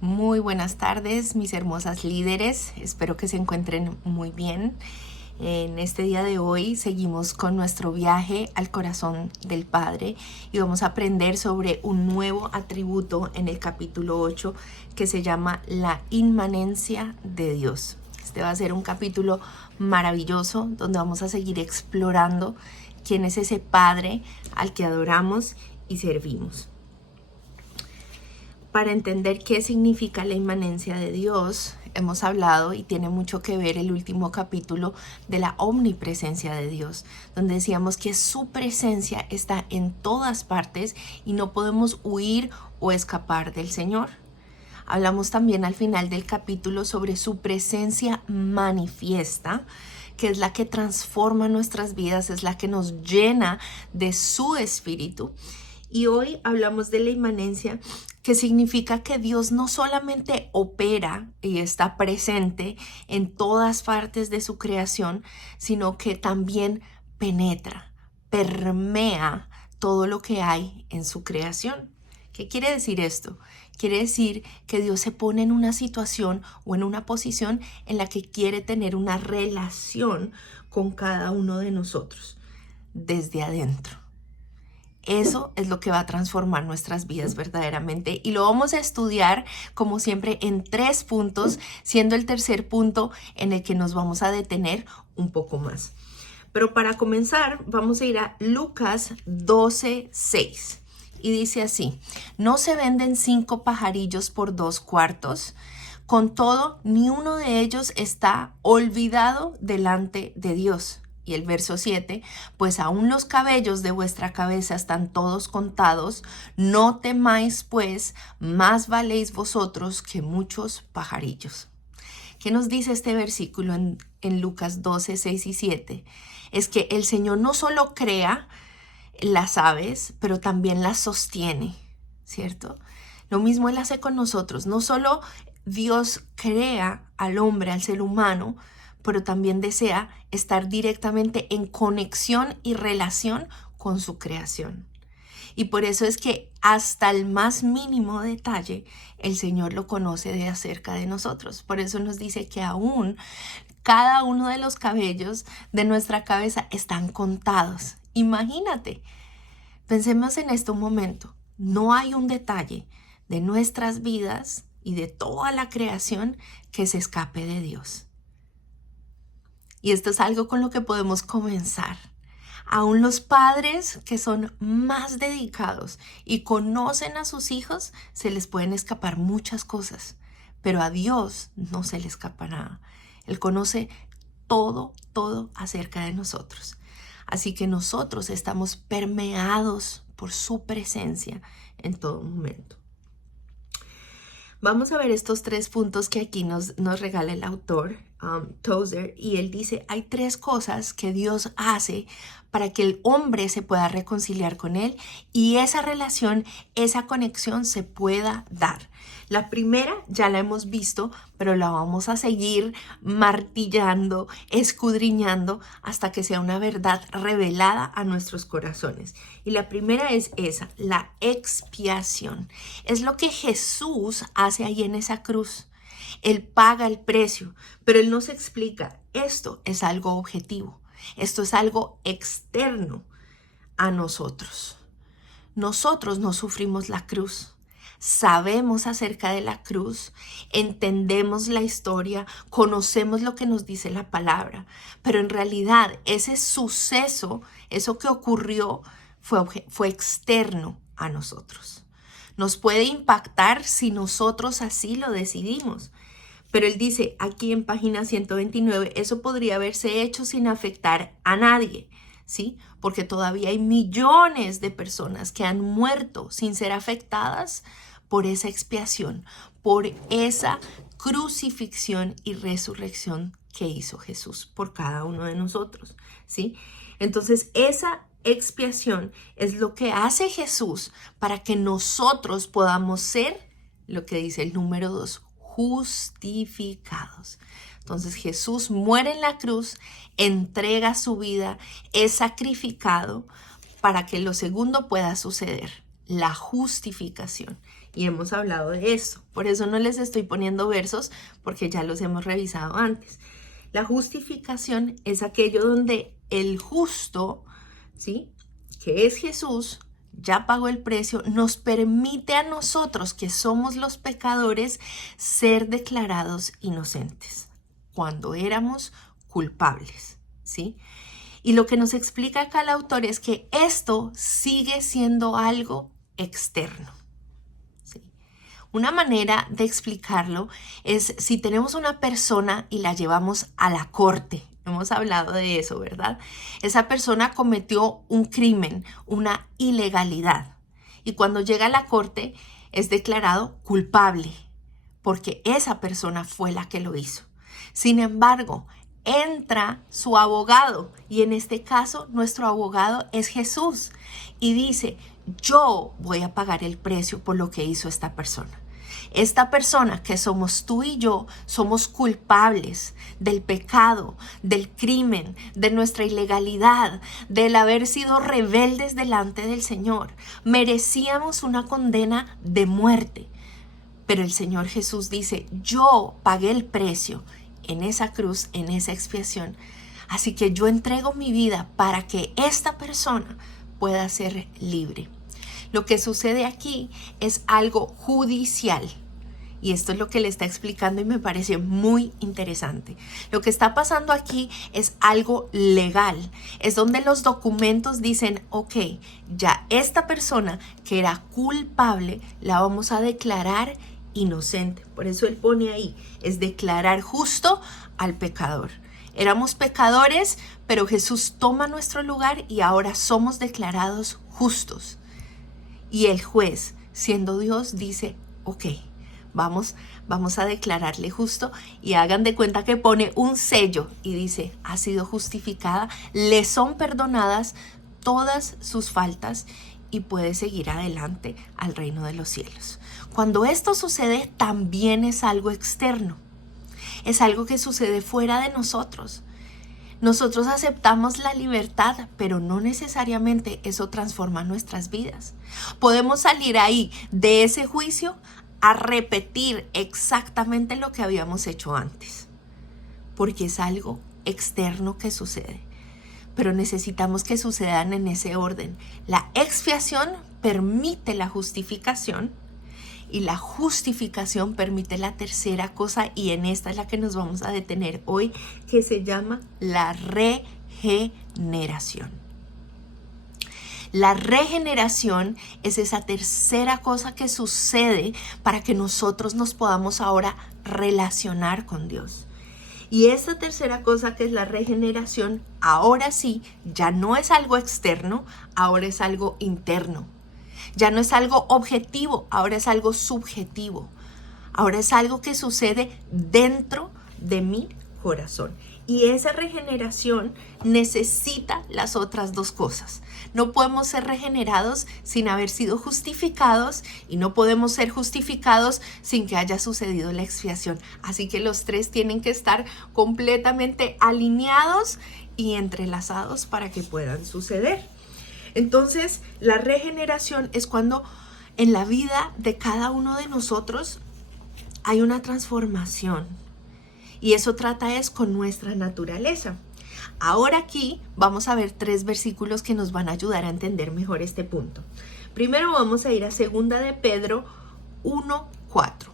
Muy buenas tardes, mis hermosas líderes. Espero que se encuentren muy bien. En este día de hoy seguimos con nuestro viaje al corazón del Padre y vamos a aprender sobre un nuevo atributo en el capítulo 8 que se llama la inmanencia de Dios. Este va a ser un capítulo maravilloso donde vamos a seguir explorando quién es ese Padre al que adoramos y servimos. Para entender qué significa la inmanencia de Dios, hemos hablado y tiene mucho que ver el último capítulo de la omnipresencia de Dios, donde decíamos que su presencia está en todas partes y no podemos huir o escapar del Señor. Hablamos también al final del capítulo sobre su presencia manifiesta, que es la que transforma nuestras vidas, es la que nos llena de su espíritu. Y hoy hablamos de la inmanencia, que significa que Dios no solamente opera y está presente en todas partes de su creación, sino que también penetra, permea todo lo que hay en su creación. ¿Qué quiere decir esto? Quiere decir que Dios se pone en una situación o en una posición en la que quiere tener una relación con cada uno de nosotros desde adentro. Eso es lo que va a transformar nuestras vidas verdaderamente y lo vamos a estudiar como siempre en 3 puntos, siendo el tercer punto en el que nos vamos a detener un poco más. Pero para comenzar vamos a ir a Lucas 12:6 y dice así: ¿no se venden 5 pajarillos por 2 cuartos? Con todo, ni uno de ellos está olvidado delante de Dios. Y el verso 7, pues aún los cabellos de vuestra cabeza están todos contados, no temáis pues, más valéis vosotros que muchos pajarillos. ¿Qué nos dice este versículo en Lucas 12, 6 y 7? Es que el Señor no solo crea las aves, pero también las sostiene, ¿cierto? Lo mismo Él hace con nosotros. No solo Dios crea al hombre, al ser humano, pero también desea estar directamente en conexión y relación con su creación. Y por eso es que hasta el más mínimo detalle el Señor lo conoce de acerca de nosotros. Por eso nos dice que aún cada uno de los cabellos de nuestra cabeza están contados. Imagínate, pensemos en esto un momento. No hay un detalle de nuestras vidas y de toda la creación que se escape de Dios. Y esto es algo con lo que podemos comenzar. Aún los padres que son más dedicados y conocen a sus hijos, se les pueden escapar muchas cosas, pero a Dios no se le escapa nada. Él conoce todo acerca de nosotros. Así que nosotros estamos permeados por su presencia en todo momento. Vamos a ver estos 3 puntos que aquí nos regala el autor, Tozer, y él dice, hay 3 cosas que Dios hace para que el hombre se pueda reconciliar con él y esa relación, esa conexión se pueda dar. La primera ya la hemos visto, pero la vamos a seguir martillando, escudriñando hasta que sea una verdad revelada a nuestros corazones. Y la primera es esa, la expiación. Es lo que Jesús hace ahí en esa cruz. Él paga el precio, pero Él nos explica, esto es algo objetivo, esto es algo externo a nosotros. Nosotros no sufrimos la cruz. Sabemos acerca de la cruz, entendemos la historia, conocemos lo que nos dice la palabra, pero en realidad ese suceso, eso que ocurrió, fue externo a nosotros. Nos puede impactar si nosotros así lo decidimos. Pero él dice aquí en página 129, eso podría haberse hecho sin afectar a nadie, ¿sí? Porque todavía hay millones de personas que han muerto sin ser afectadas por esa expiación, por esa crucifixión y resurrección que hizo Jesús por cada uno de nosotros, ¿sí? Entonces, esa expiación es lo que hace Jesús para que nosotros podamos ser, lo que dice el número 2, justificados. Entonces Jesús muere en la cruz, entrega su vida, es sacrificado para que lo segundo pueda suceder, la justificación. y hemos hablado de esto. Por eso no les estoy poniendo versos porque ya los hemos revisado antes. La justificación es aquello donde el justo, ¿sí?, que es Jesús, ya pagó el precio, nos permite a nosotros, que somos los pecadores, ser declarados inocentes cuando éramos culpables, ¿sí? Y lo que nos explica acá el autor es que esto sigue siendo algo externo, ¿sí? Una manera de explicarlo es si tenemos una persona y la llevamos a la corte. Hemos hablado de eso, ¿verdad? Esa persona cometió un crimen, una ilegalidad. Y cuando llega a la corte es declarado culpable porque esa persona fue la que lo hizo. Sin embargo, entra su abogado y en este caso nuestro abogado es Jesús y dice: yo voy a pagar el precio por lo que hizo esta persona. Esta persona que somos tú y yo, somos culpables del pecado, del crimen, de nuestra ilegalidad, del haber sido rebeldes delante del Señor. Merecíamos una condena de muerte, pero el Señor Jesús dice: yo pagué el precio en esa cruz, en esa expiación, así que yo entrego mi vida para que esta persona pueda ser libre. Lo que sucede aquí es algo judicial. Y esto es lo que le está explicando y me parece muy interesante. Lo que está pasando aquí es algo legal. Es donde los documentos dicen: ok, ya esta persona que era culpable la vamos a declarar inocente. Por eso él pone ahí, es declarar justo al pecador. Éramos pecadores, pero Jesús toma nuestro lugar y ahora somos declarados justos. Y el juez, siendo Dios, dice: ok, vamos a declararle justo, y hagan de cuenta que pone un sello y dice: ha sido justificada, le son perdonadas todas sus faltas y puede seguir adelante al reino de los cielos. Cuando esto sucede, también es algo externo, es algo que sucede fuera de nosotros. Nosotros aceptamos la libertad, pero no necesariamente eso transforma nuestras vidas. Podemos salir ahí de ese juicio a repetir exactamente lo que habíamos hecho antes, porque es algo externo que sucede. Pero necesitamos que sucedan en ese orden. La expiación permite la justificación y la justificación permite la tercera cosa, y en esta es la que nos vamos a detener hoy, que se llama la regeneración. La regeneración es esa tercera cosa que sucede para que nosotros nos podamos ahora relacionar con Dios. Y esta tercera cosa, que es la regeneración, ahora sí, ya no es algo externo, ahora es algo interno. Ya no es algo objetivo, ahora es algo subjetivo. Ahora es algo que sucede dentro de mi corazón. Y esa regeneración necesita las otras dos cosas. No podemos ser regenerados sin haber sido justificados, y no podemos ser justificados sin que haya sucedido la expiación. Así que los tres tienen que estar completamente alineados y entrelazados para que puedan suceder. Entonces, la regeneración es cuando en la vida de cada uno de nosotros hay una transformación. Y eso trata es con nuestra naturaleza. Ahora aquí vamos a ver 3 versículos que nos van a ayudar a entender mejor este punto. Primero vamos a ir a 2 de Pedro 1:4.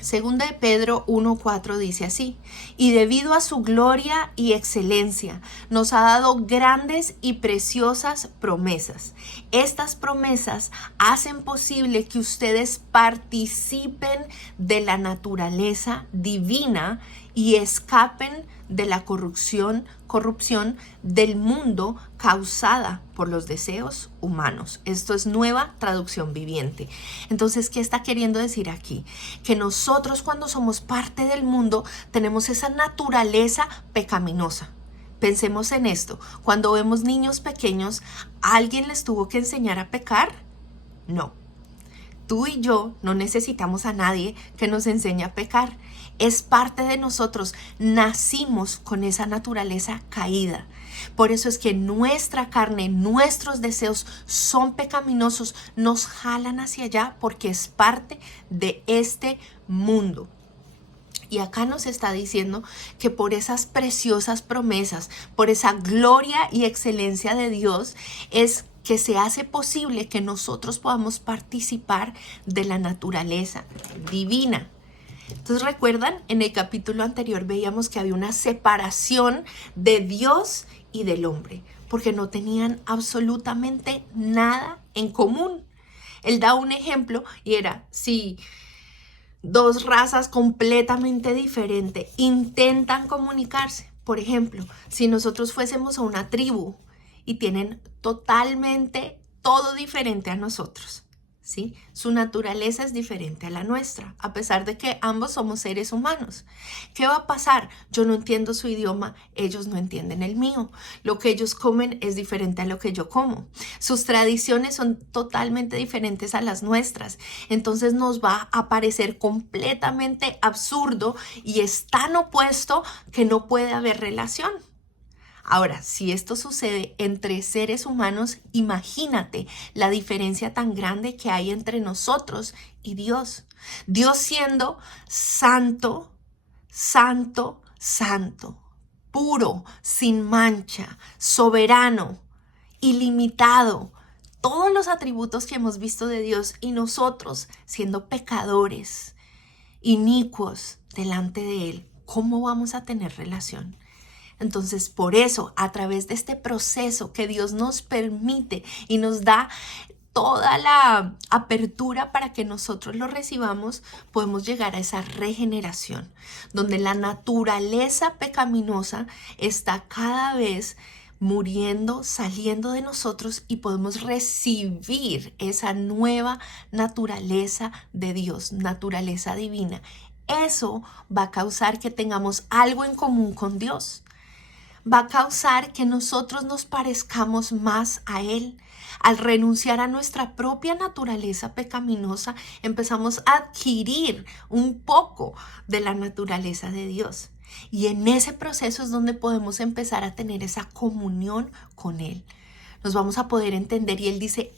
2 de Pedro 1:4 dice así: y debido a su gloria y excelencia nos ha dado grandes y preciosas promesas. Estas promesas hacen posible que ustedes participen de la naturaleza divina y escapen de la corrupción del mundo causada por los deseos humanos. Esto es Nueva Traducción Viviente. Entonces, ¿qué está queriendo decir aquí? Que nosotros, cuando somos parte del mundo, tenemos esa naturaleza pecaminosa. Pensemos en esto. Cuando vemos niños pequeños, ¿alguien les tuvo que enseñar a pecar? No. Tú y yo no necesitamos a nadie que nos enseñe a pecar. Es parte de nosotros. Nacimos con esa naturaleza caída. Por eso es que nuestra carne, nuestros deseos son pecaminosos, nos jalan hacia allá porque es parte de este mundo. Y acá nos está diciendo que por esas preciosas promesas, por esa gloria y excelencia de Dios, es que se hace posible que nosotros podamos participar de la naturaleza divina. Entonces, ¿recuerdan? En el capítulo anterior veíamos que había una separación de Dios y del hombre, porque no tenían absolutamente nada en común. Él da un ejemplo y era, si dos razas completamente diferentes intentan comunicarse, por ejemplo, si nosotros fuésemos a una tribu y tienen totalmente todo diferente a nosotros, ¿sí? Su naturaleza es diferente a la nuestra, a pesar de que ambos somos seres humanos. ¿Qué va a pasar? Yo no entiendo su idioma, ellos no entienden el mío. Lo que ellos comen es diferente a lo que yo como. Sus tradiciones son totalmente diferentes a las nuestras. Entonces nos va a parecer completamente absurdo y es tan opuesto que no puede haber relación. Ahora, si esto sucede entre seres humanos, imagínate la diferencia tan grande que hay entre nosotros y Dios. Dios siendo santo, santo, santo, puro, sin mancha, soberano, ilimitado. Todos los atributos que hemos visto de Dios y nosotros siendo pecadores, inicuos delante de Él. ¿Cómo vamos a tener relación? Entonces, por eso, a través de este proceso que Dios nos permite y nos da toda la apertura para que nosotros lo recibamos, podemos llegar a esa regeneración, donde la naturaleza pecaminosa está cada vez muriendo, saliendo de nosotros y podemos recibir esa nueva naturaleza de Dios, naturaleza divina. Eso va a causar que tengamos algo en común con Dios. Va a causar que nosotros nos parezcamos más a Él. Al renunciar a nuestra propia naturaleza pecaminosa, empezamos a adquirir un poco de la naturaleza de Dios. Y en ese proceso es donde podemos empezar a tener esa comunión con Él. Nos vamos a poder entender y Él dice,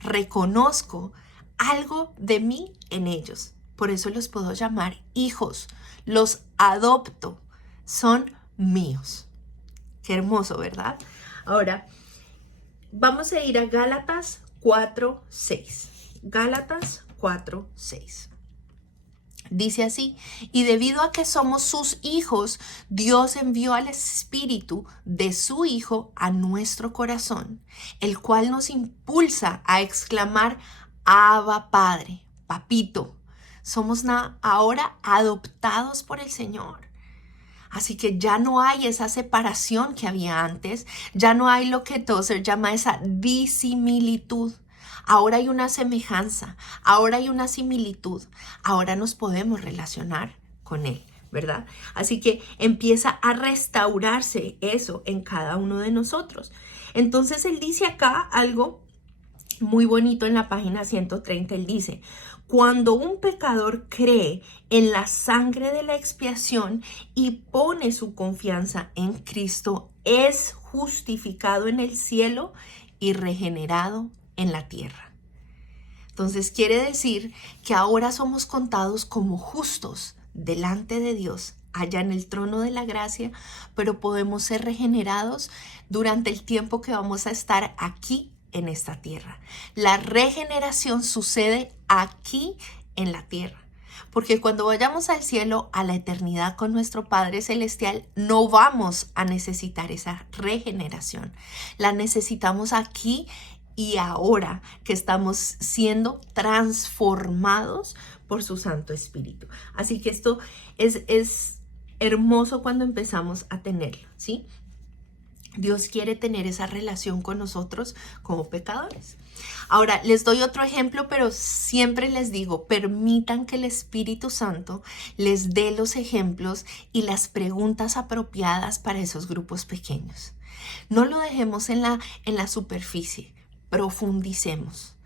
reconozco algo de mí en ellos. Por eso los puedo llamar hijos, los adopto, son míos. Qué hermoso, ¿verdad? Ahora, vamos a ir a Gálatas 4:6. Gálatas 4:6. Dice así, y debido a que somos sus hijos, Dios envió al Espíritu de su Hijo a nuestro corazón, el cual nos impulsa a exclamar, Abba Padre, Papito. Somos ahora adoptados por el Señor. Así que ya no hay esa separación que había antes, ya no hay lo que Tozer llama esa disimilitud. Ahora hay una semejanza, ahora hay una similitud, ahora nos podemos relacionar con Él, ¿verdad? Así que empieza a restaurarse eso en cada uno de nosotros. Entonces Él dice acá algo muy bonito en la página 130, Él dice, cuando un pecador cree en la sangre de la expiación y pone su confianza en Cristo, es justificado en el cielo y regenerado en la tierra. Entonces quiere decir que ahora somos contados como justos delante de Dios, allá en el trono de la gracia, pero podemos ser regenerados durante el tiempo que vamos a estar aquí en esta tierra. La regeneración sucede aquí en la tierra, porque cuando vayamos al cielo, a la eternidad con nuestro Padre Celestial, no vamos a necesitar esa regeneración. La necesitamos aquí y ahora que estamos siendo transformados por su Santo Espíritu. Así que esto es hermoso cuando empezamos a tenerlo, ¿sí? Dios quiere tener esa relación con nosotros como pecadores. Ahora, les doy otro ejemplo, pero siempre les digo, permitan que el Espíritu Santo les dé los ejemplos y las preguntas apropiadas para esos grupos pequeños. No lo dejemos en la superficie, profundicemos.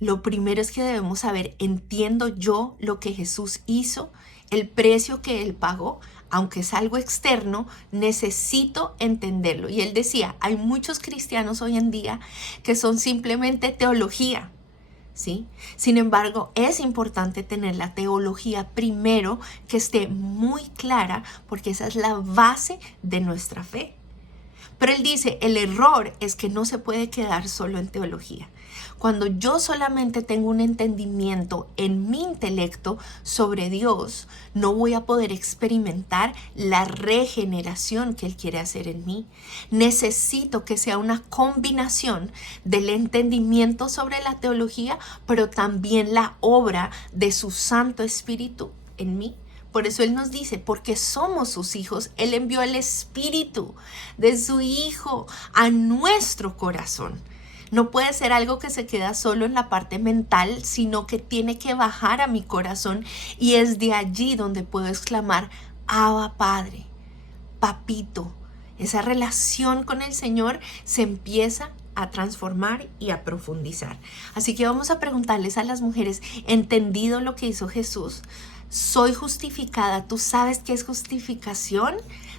Lo primero es que debemos saber, entiendo yo lo que Jesús hizo, el precio que Él pagó, aunque es algo externo, necesito entenderlo. Y Él decía, hay muchos cristianos hoy en día que son simplemente teología, ¿sí? Sin embargo, es importante tener la teología primero que esté muy clara, porque esa es la base de nuestra fe. Pero Él dice, el error es que no se puede quedar solo en teología. Cuando yo solamente tengo un entendimiento en mi intelecto sobre Dios, no voy a poder experimentar la regeneración que Él quiere hacer en mí. Necesito que sea una combinación del entendimiento sobre la teología, pero también la obra de su Santo Espíritu en mí. Por eso Él nos dice, porque somos sus hijos, Él envió el Espíritu de su Hijo a nuestro corazón. No puede ser algo que se queda solo en la parte mental, sino que tiene que bajar a mi corazón, y es de allí donde puedo exclamar, Abba Padre, Papito. Esa relación con el Señor se empieza a transformar y a profundizar. Así que vamos a preguntarles a las mujeres, ¿entendido lo que hizo Jesús? Soy justificada. ¿Tú sabes qué es justificación?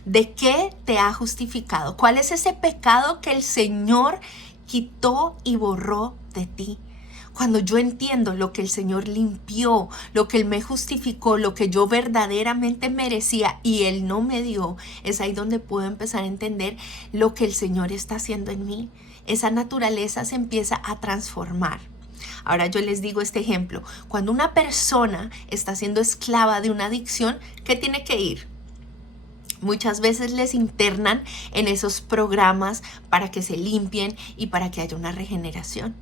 ¿De qué te ha justificado? ¿Cuál es ese pecado que el Señor quitó y borró de ti? Cuando yo entiendo lo que el Señor limpió, lo que Él me justificó, lo que yo verdaderamente merecía y Él no me dio, es ahí donde puedo empezar a entender lo que el Señor está haciendo en mí. Esa naturaleza se empieza a transformar. Ahora yo les digo este ejemplo. Cuando una persona está siendo esclava de una adicción, ¿qué tiene que ir? Muchas veces les internan en esos programas para que se limpien y para que haya una regeneración.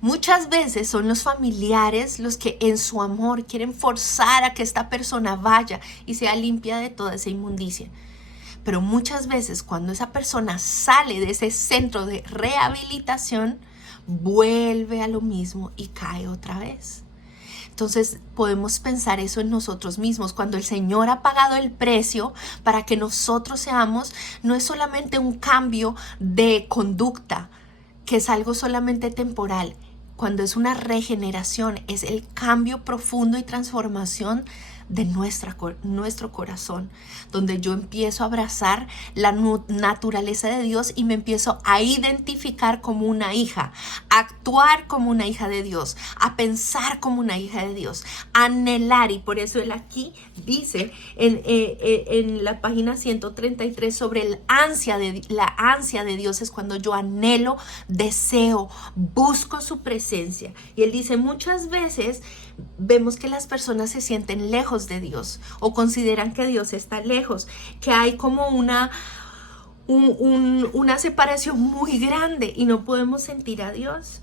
Muchas veces son los familiares los que en su amor quieren forzar a que esta persona vaya y sea limpia de toda esa inmundicia. Pero muchas veces cuando esa persona sale de ese centro de rehabilitación, vuelve a lo mismo y cae otra vez. Entonces podemos pensar eso en nosotros mismos. Cuando el Señor ha pagado el precio para que nosotros seamos, no es solamente un cambio de conducta, que es algo solamente temporal. Cuando es una regeneración, es el cambio profundo y transformación de nuestro corazón, donde yo empiezo a abrazar la naturaleza de Dios y me empiezo a identificar como una hija, a actuar como una hija de Dios, a pensar como una hija de Dios, a anhelar. Y por eso Él aquí dice en la página 133 sobre la ansia de Dios es cuando yo anhelo, deseo, busco su presencia. Y Él dice, muchas veces vemos que las personas se sienten lejos de Dios o consideran que Dios está lejos, que hay como una separación muy grande y no podemos sentir a Dios.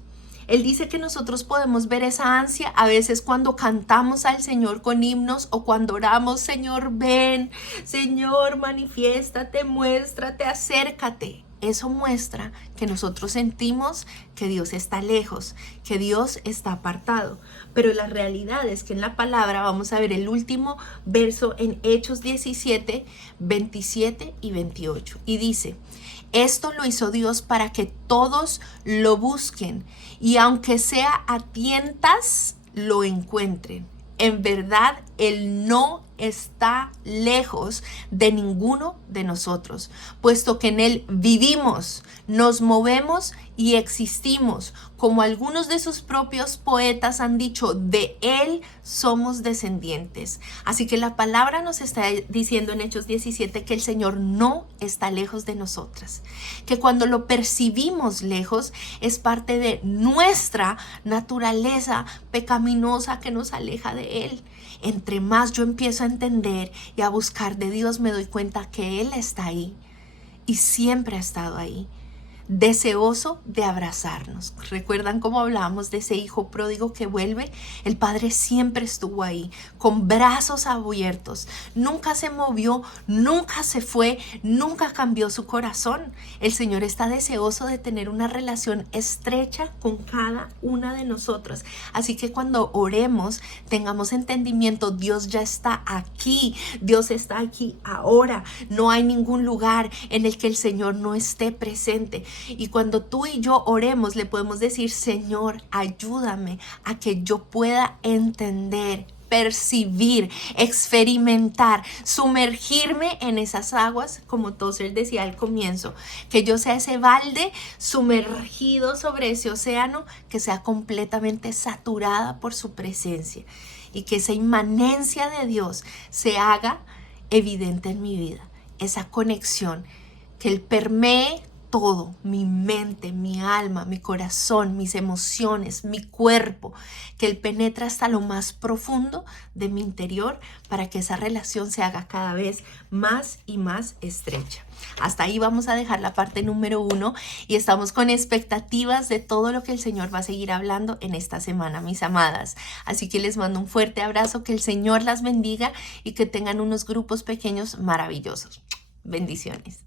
Él dice que nosotros podemos ver esa ansia a veces cuando cantamos al Señor con himnos o cuando oramos, Señor, ven, Señor, manifiéstate, muéstrate, acércate. Eso muestra que nosotros sentimos que Dios está lejos, que Dios está apartado. Pero la realidad es que en la palabra vamos a ver el último verso en Hechos 17, 27 y 28. Y dice, esto lo hizo Dios para que todos lo busquen y aunque sea a tientas, lo encuentren. En verdad, Él no está lejos de ninguno de nosotros, puesto que en Él vivimos, nos movemos y existimos. Como algunos de sus propios poetas han dicho, de Él somos descendientes. Así que la palabra nos está diciendo en Hechos 17 que el Señor no está lejos de nosotras, que cuando lo percibimos lejos es parte de nuestra naturaleza pecaminosa que nos aleja de Él. Entre más yo empiezo a entender y a buscar de Dios, me doy cuenta que Él está ahí y siempre ha estado ahí, deseoso de abrazarnos. ¿Recuerdan cómo hablábamos de ese hijo pródigo que vuelve? El padre siempre estuvo ahí, con brazos abiertos. Nunca se movió, nunca se fue, nunca cambió su corazón. El Señor está deseoso de tener una relación estrecha con cada una de nosotras. Así que cuando oremos, tengamos entendimiento, Dios ya está aquí, Dios está aquí ahora. No hay ningún lugar en el que el Señor no esté presente. Y cuando tú y yo oremos, le podemos decir, Señor, ayúdame a que yo pueda entender, percibir, experimentar, sumergirme en esas aguas, como Tozer decía al comienzo, que yo sea ese balde sumergido sobre ese océano, que sea completamente saturada por su presencia y que esa inmanencia de Dios se haga evidente en mi vida, esa conexión, que Él permee todo, mi mente, mi alma, mi corazón, mis emociones, mi cuerpo, que Él penetra hasta lo más profundo de mi interior para que esa relación se haga cada vez más y más estrecha. Hasta ahí vamos a dejar la parte número 1 y estamos con expectativas de todo lo que el Señor va a seguir hablando en esta semana, mis amadas. Así que les mando un fuerte abrazo, que el Señor las bendiga y que tengan unos grupos pequeños maravillosos. Bendiciones.